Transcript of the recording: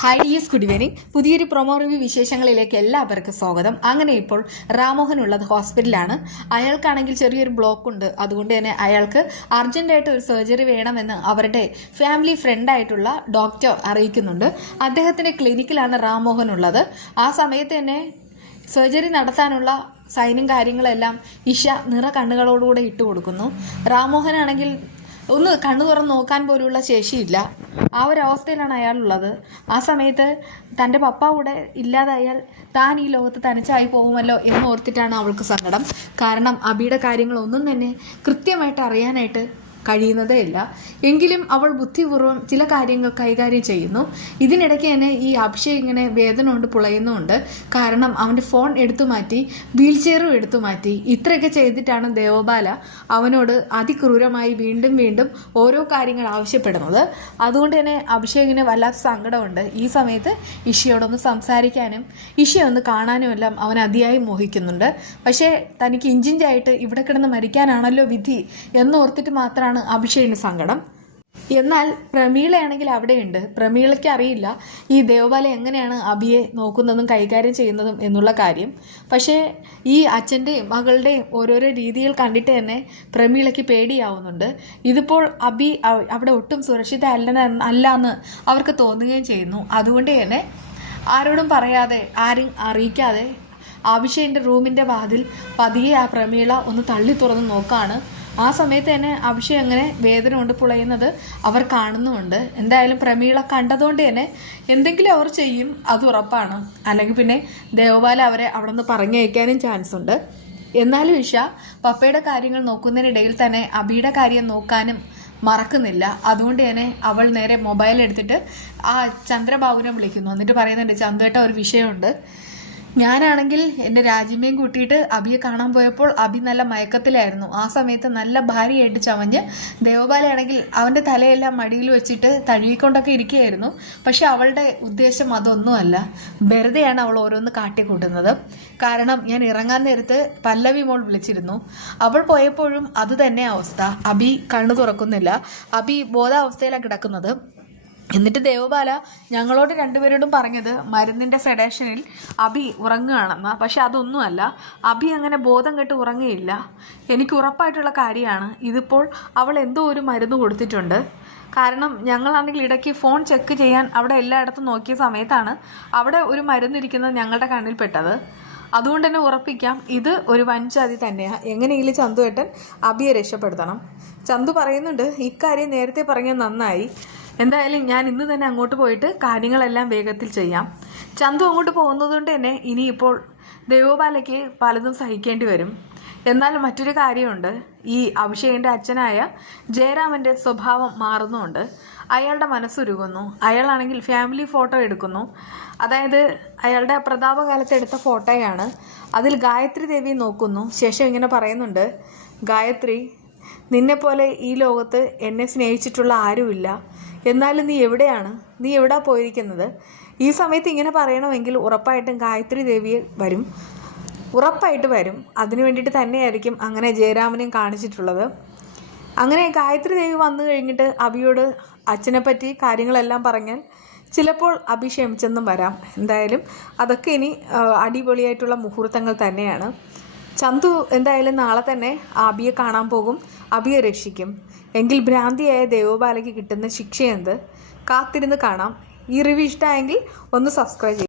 Hi dears, good evening. പുതിയൊരു promo review വിശേഷങ്ങളിലേക്ക് എല്ലാവർക്കും സ്വാഗതം. അങ്ങനെ ഇപ്പോൾ റാമോഹൻ ഉള്ളത് ഹോസ്പിറ്റലാണ്. അയാൾക്കാണെങ്കിൽ ചെറിയൊരു ബ്ലോക്ക് ഉണ്ട്. അതുകൊണ്ട് തന്നെ അയാൾക്ക് അർജന്റായിട്ട് ഒരു സർജറി വേണമെന്ന് അവരുടെ ഫാമിലി ഫ്രണ്ടായിട്ടുള്ള ഡോക്ടർ അറിയിക്കുന്നുണ്ട്. അദ്ദേഹത്തിന്റെ ക്ലിനിക്കിലാണ് റാമോഹൻ ഉള്ളത്. ആ സമയത്ത് തന്നെ സർജറി നടത്താനുള്ള സൈനും കാര്യങ്ങളെല്ലാം ഇഷ നിറ കണ്ണുകളോടുകൂടെ ഇട്ട് കൊടുക്കുന്നു. റാമോഹനാണെങ്കിൽ ഒന്ന് കണ്ണു തുറന്ന് നോക്കാൻ പോലുള്ള ശേഷിയില്ല. ആ ഒരു അവസ്ഥയിലാണ് അയാളുള്ളത്. ആ സമയത്ത് തൻ്റെ പപ്പ കൂടെ ഇല്ലാതായാൽ താൻ ഈ ലോകത്ത് തനിച്ചായി പോകുമല്ലോ എന്ന് ഓർത്തിട്ടാണ് അവൾക്ക് സങ്കടം. കാരണം അബിയുടെ കാര്യങ്ങളൊന്നും തന്നെ കൃത്യമായിട്ട് അറിയാനായിട്ട് കഴിയുന്നതേ ഇല്ല. എങ്കിലും അവൾ ബുദ്ധിപൂർവ്വം ചില കാര്യങ്ങൾ കൈകാര്യം ചെയ്യുന്നു. ഇതിനിടയ്ക്ക് തന്നെ ഈ അഭിഷേക് ഇങ്ങനെ വേദന കൊണ്ട് പുളയുന്നുണ്ട്. കാരണം അവൻ്റെ ഫോൺ എടുത്തു മാറ്റി, വീൽ ചെയറും എടുത്തു മാറ്റി. ഇത്രയൊക്കെ ചെയ്തിട്ടാണ് ദേവബാല അവനോട് അതിക്രൂരമായി വീണ്ടും വീണ്ടും ഓരോ കാര്യങ്ങൾ ആവശ്യപ്പെടുന്നത്. അതുകൊണ്ട് തന്നെ അഭിഷേകിന് വല്ലാത്ത സങ്കടമുണ്ട്. ഈ സമയത്ത് ഇഷയോടൊന്ന് സംസാരിക്കാനും ഇഷയൊന്ന് കാണാനും എല്ലാം അവൻ അതിയായി മോഹിക്കുന്നുണ്ട്. പക്ഷേ തനിക്ക് ഇഞ്ചിഞ്ചായിട്ട് ഇവിടെ കിടന്ന് മരിക്കാനാണല്ലോ വിധി എന്നോർത്തിട്ട് മാത്രമാണ് അഭിഷേകിന് സങ്കടം. എന്നാൽ പ്രമീളയാണെങ്കിൽ അവിടെയുണ്ട്. പ്രമീളയ്ക്ക് അറിയില്ല ഈ ദേവബാല എങ്ങനെയാണ് അബിയെ നോക്കുന്നതും കൈകാര്യം ചെയ്യുന്നതും എന്നുള്ള കാര്യം. പക്ഷേ ഈ അച്ഛൻ്റെയും മകളുടെയും ഓരോരോ രീതികൾ കണ്ടിട്ട് തന്നെ പ്രമീളയ്ക്ക് പേടിയാവുന്നുണ്ട്. ഇതിപ്പോൾ അബി അവിടെ ഒട്ടും സുരക്ഷിത അല്ലാന്ന് അവർക്ക് തോന്നുകയും ചെയ്യുന്നു. അതുകൊണ്ട് തന്നെ ആരോടും പറയാതെ, ആരും അറിയിക്കാതെ അഭിഷേകിൻ്റെ റൂമിൻ്റെ വാതിൽ പതിയെ ആ പ്രമീള ഒന്ന് തള്ളി തുറന്ന് നോക്കാണ്. ആ സമയത്ത് തന്നെ അഭിഷേക് അങ്ങനെ വേദന കൊണ്ട് പുളയുന്നത് അവർ കാണുന്നുമുണ്ട്. എന്തായാലും പ്രമീള കണ്ടതുകൊണ്ട് തന്നെ എന്തെങ്കിലും അവർ ചെയ്യും, അത് ഉറപ്പാണ്. അല്ലെങ്കിൽ പിന്നെ ദേവബാല അവരെ അവിടെ നിന്ന് പറഞ്ഞയക്കാനും ചാൻസ് ഉണ്ട്. എന്നാലും ഇഷ പപ്പയുടെ കാര്യങ്ങൾ നോക്കുന്നതിനിടയിൽ തന്നെ അബിയുടെ കാര്യം നോക്കാനും മറക്കുന്നില്ല. അതുകൊണ്ട് തന്നെ അവൾ നേരെ മൊബൈൽ എടുത്തിട്ട് ആ ചന്ദ്രബാബുവിനെ വിളിക്കുന്നു. എന്നിട്ട് പറയുന്നുണ്ട്, ചന്തുവേട്ട ഒരു വിഷയമുണ്ട്. ഞാനാണെങ്കിൽ എൻ്റെ രാജ്യമേയും കൂട്ടിയിട്ട് അബിയെ കാണാൻ പോയപ്പോൾ അബി നല്ല മയക്കത്തിലായിരുന്നു. ആ സമയത്ത് നല്ല ഭാര്യയായിട്ട് ചമഞ്ഞ് ദേവബാലയാണെങ്കിൽ അവൻ്റെ തലയെല്ലാം മടിയിൽ വെച്ചിട്ട് തഴുകിക്കൊണ്ടൊക്കെ ഇരിക്കുകയായിരുന്നു. പക്ഷെ അവളുടെ ഉദ്ദേശം അതൊന്നുമല്ല. വെറുതെയാണ് അവൾ ഓരോന്ന് കാട്ടിക്കൂട്ടുന്നത്. കാരണം ഞാൻ ഇറങ്ങാൻ നേരത്ത് പല്ലവി മോൾ വിളിച്ചിരുന്നു. അവൾ പോയപ്പോഴും അത് തന്നെ അവസ്ഥ. അബി കണ്ണു തുറക്കുന്നില്ല. അബി ബോധാവസ്ഥയിലാണ് കിടക്കുന്നത്. എന്നിട്ട് ദേവബാല ഞങ്ങളോട് രണ്ടുപേരോടും പറഞ്ഞത് മരുന്നിൻ്റെ സെഡേഷനിൽ അബി ഉറങ്ങുകയാണെന്ന്. പക്ഷെ അതൊന്നുമല്ല. അബി അങ്ങനെ ബോധം കെട്ട് ഉറങ്ങുകയില്ല. എനിക്ക് ഉറപ്പായിട്ടുള്ള കാര്യമാണ്. ഇതിപ്പോൾ അവൾ എന്തോ ഒരു മരുന്ന് കൊടുത്തിട്ടുണ്ട്. കാരണം ഞങ്ങളാണെങ്കിൽ ഇടയ്ക്ക് ഫോൺ ചെക്ക് ചെയ്യാൻ അവിടെ എല്ലായിടത്തും നോക്കിയ സമയത്താണ് അവിടെ ഒരു മരുന്നിരിക്കുന്നത് ഞങ്ങളുടെ കണ്ണിൽപ്പെട്ടത്. അതുകൊണ്ട് തന്നെ ഉറപ്പിക്കാം ഇത് ഒരു വൻചതി തന്നെയാണ്. എങ്ങനെയെങ്കിലും ചന്തുവേട്ടൻ അബിയെ രക്ഷപ്പെടുത്തണം. ചന്തു പറയുന്നുണ്ട്, ഇക്കാര്യം നേരത്തെ പറഞ്ഞത് നന്നായി. എന്തായാലും ഞാൻ ഇന്ന് തന്നെ അങ്ങോട്ട് പോയിട്ട് കാര്യങ്ങളെല്ലാം വേഗത്തിൽ ചെയ്യാം. ചന്തു അങ്ങോട്ട് പോകുന്നതുകൊണ്ട് തന്നെ ഇനിയിപ്പോൾ ദേവബാലയ്ക്ക് പലതും സഹിക്കേണ്ടി വരും. എന്നാൽ മറ്റൊരു കാര്യമുണ്ട്. ഈ അഭിഷേകിൻ്റെ അച്ഛനായ ജയരാമൻ്റെ സ്വഭാവം മാറുന്നുമുണ്ട്. അയാളുടെ മനസ്സുരുകുന്നു. അയാളാണെങ്കിൽ ഫാമിലി ഫോട്ടോ എടുക്കുന്നു. അതായത് അയാളുടെ പ്രതാപകാലത്ത് എടുത്ത ഫോട്ടോയാണ്. അതിൽ ഗായത്രി ദേവി നോക്കുന്നു. ശേഷം ഇങ്ങനെ പറയുന്നുണ്ട്, ഗായത്രി, നിന്നെപ്പോലെ ഈ ലോകത്ത് എന്നെ സ്നേഹിച്ചിട്ടുള്ള ആരുമില്ല. എന്നാലും നീ എവിടെയാണ്? നീ എവിടാ പോയിരിക്കുന്നത്? ഈ സമയത്ത് ഇങ്ങനെ പറയണമെങ്കിൽ ഉറപ്പായിട്ടും ഗായത്രി ദേവിയെ വരും, ഉറപ്പായിട്ട് വരും. അതിനു വേണ്ടിയിട്ട് തന്നെയായിരിക്കും അങ്ങനെ ജയരാമനെയും കാണിച്ചിട്ടുള്ളത്. അങ്ങനെ ഗായത്രി ദേവി വന്നു കഴിഞ്ഞിട്ട് അബിയോട് അച്ഛനെപ്പറ്റി കാര്യങ്ങളെല്ലാം പറഞ്ഞാൽ ചിലപ്പോൾ അബി ക്ഷമിച്ചെന്നും വരാം. എന്തായാലും അതൊക്കെ ഇനി അടിപൊളിയായിട്ടുള്ള മുഹൂർത്തങ്ങൾ തന്നെയാണ്. ചന്തു എന്തായാലും നാളെ തന്നെ അബിയെ കാണാൻ പോകും, അബിയെ രക്ഷിക്കും. എങ്കിൽ ഭ്രാന്തിയായ ദേവബാലയ്ക്ക് കിട്ടുന്ന ശിക്ഷ എന്ത്? കാത്തിരുന്ന് കാണാം. ഈ റിവ്യൂ ഇഷ്ടമായെങ്കിൽ ഒന്ന് സബ്സ്ക്രൈബ് ചെയ്യും.